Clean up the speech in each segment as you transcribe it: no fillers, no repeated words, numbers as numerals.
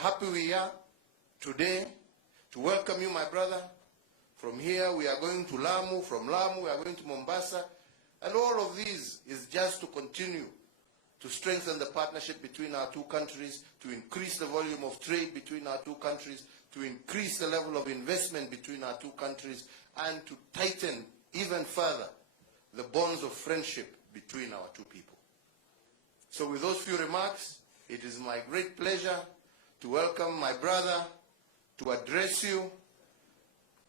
happy we are today to welcome you, my brother. From here, we are going to Lamu. From Lamu, we are going to Mombasa. And all of these is just to continue to strengthen the partnership between our two countries, to increase the volume of trade between our two countries, to increase the level of investment between our two countries, and to tighten even further the bonds of friendship between our two people. So with those few remarks, it is my great pleasure to welcome my brother to address you.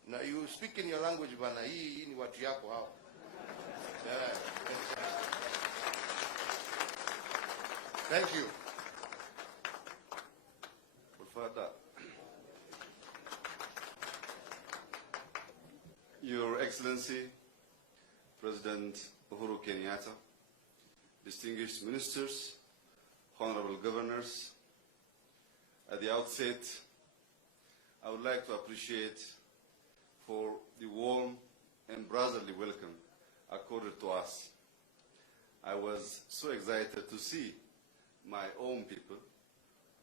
Now you speak in your language, bana. Hii ni watu yako hao. Thank you. Your Excellency, President Uhuru Kenyata, distinguished ministers, honorable governors, at the outset, I would like to appreciate for the warm and brotherly welcome accorded to us. I was so excited to see my own people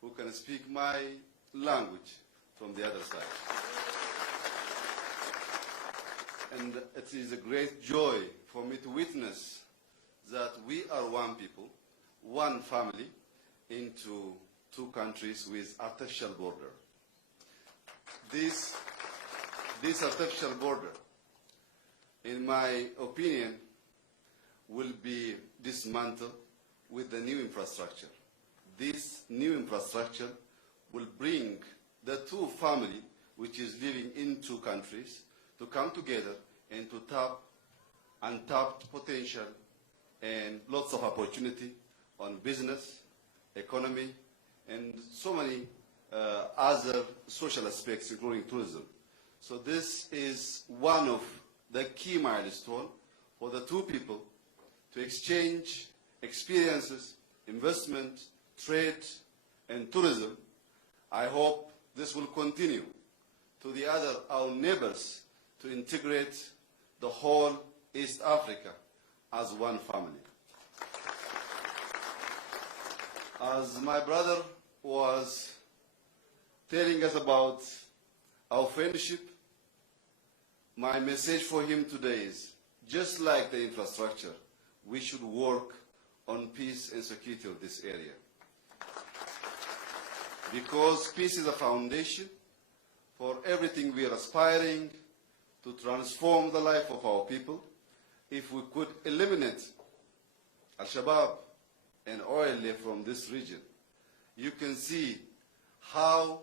who can speak my language from the other side. And it is a great joy for me to witness that we are one people, one family, into two countries with artificial border. This artificial border, in my opinion, will be dismantled with the new infrastructure. This new infrastructure will bring the two families, which is living in two countries, to come together and to tap untapped potential and lots of opportunity on business, economy, and so many other social aspects, including tourism. So this is one of the key milestones for the two people to exchange experiences, investment, trade, and tourism. I hope this will continue to the other, our neighbors, to integrate the whole East Africa as one family. As my brother was telling us about our friendship, my message for him today is, just like the infrastructure, we should work on peace and security of this area. Because peace is a foundation for everything we are aspiring to transform the life of our people. If we could eliminate Al-Shabaab and oil from this region, you can see how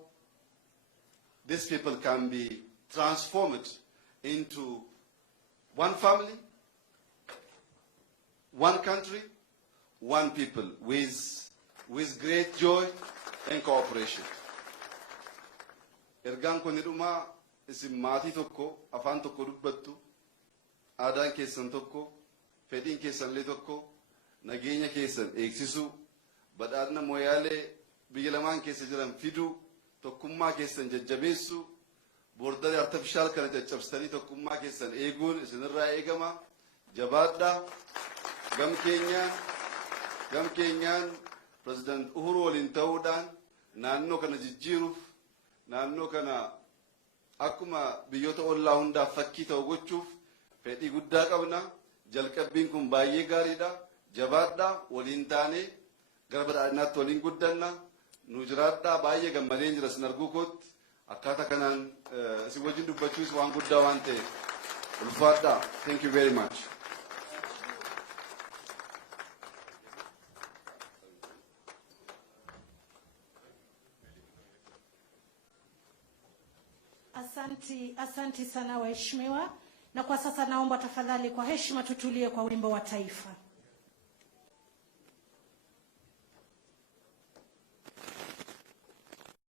these people can be transformed into one family, one country, one people with great joy and cooperation. Ergaan kun dhuma isin maatii tokko afaan tokko dubbattu, aadaan keessan tokko, fedhiin keessan illee tokko, nageenya keessan eegsisu, badhaadhina mooyaalee biyya lamaan keessa jiran fidu, tokkummaa keessan jajjabeessu, boordaree artifishaal kana caccabsitanii tokkummaa keessan eeguun isinirraa eegama. Jabaadhaa. Gam keenyaan President Uhuru waliin ta'uudhaan naannoo kana jijjiiruuf, naannoo kana akkuma biyyoota ollaa hundaaf fakkii ta'u gochuuf fedhii guddaa qabna. Jalqabbiin kun baay'ee gaariidha. Jabaadhaa, waliin taanee gara badhaadhinaatti waliin guddanna. Nu jiraadhaa, baay'ee gammadeen jira isin arguu kootti. Akkaataa kanaan isin wajjin dubbachuus waan guddaa waan ta'eef ulfaadhaa. Thank you very much. Asanti sana waheshimiwa, na kwa sasa naomba tafadhali kwa heshima tutulie kwa wimbo wa taifa.